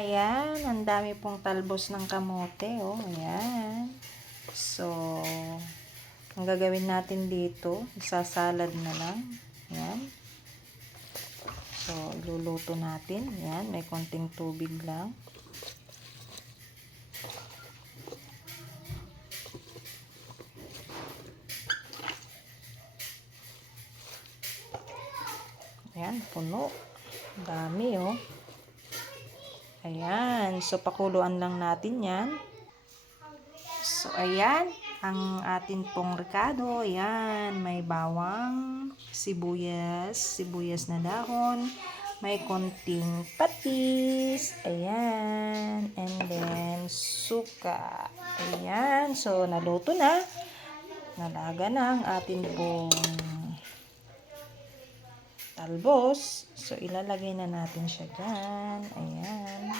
Ayan, ang dami pong talbos ng kamote, oh. Ayan. So, ang gagawin natin dito, isasalad na lang. Ayan. So, iluluto natin. Ayan, may konting tubig lang. Ayan, puno. Dami, oh. Ayan. So, pakuluan lang natin yan. So, ayan. Ang atin pong rekado. Ayan. May bawang, sibuyas na dahon. May konting patis. Ayan. And then, suka. Ayan. So, naluto na. Nalaga na ang atin pong talbos. So, ilalagay na natin siya dyan. Ayan.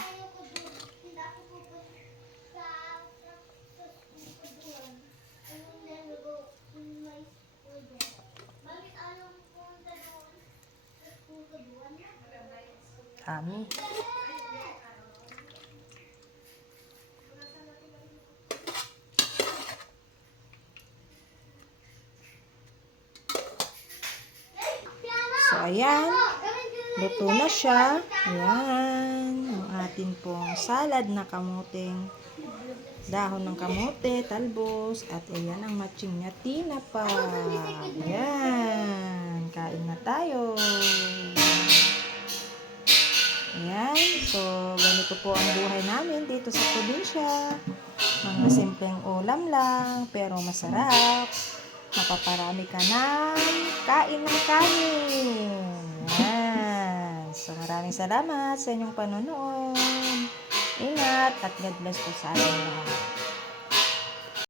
Dami. So, ayan. Luto na siya. Ayan. Ang atin pong salad na kamuting dahon ng kamote, talbos, at ayan ang matching niya, tinapa. Ayan. Kain na tayo. Ayan. So, ganito po ang buhay namin dito sa probinsya. Mga simpleng ulam lang, pero masarap. Mapaparami ka ng kain ng kanin. Ayan. So, maraming salamat sa inyong panonood. Ingat at God bless po sa ating lahat.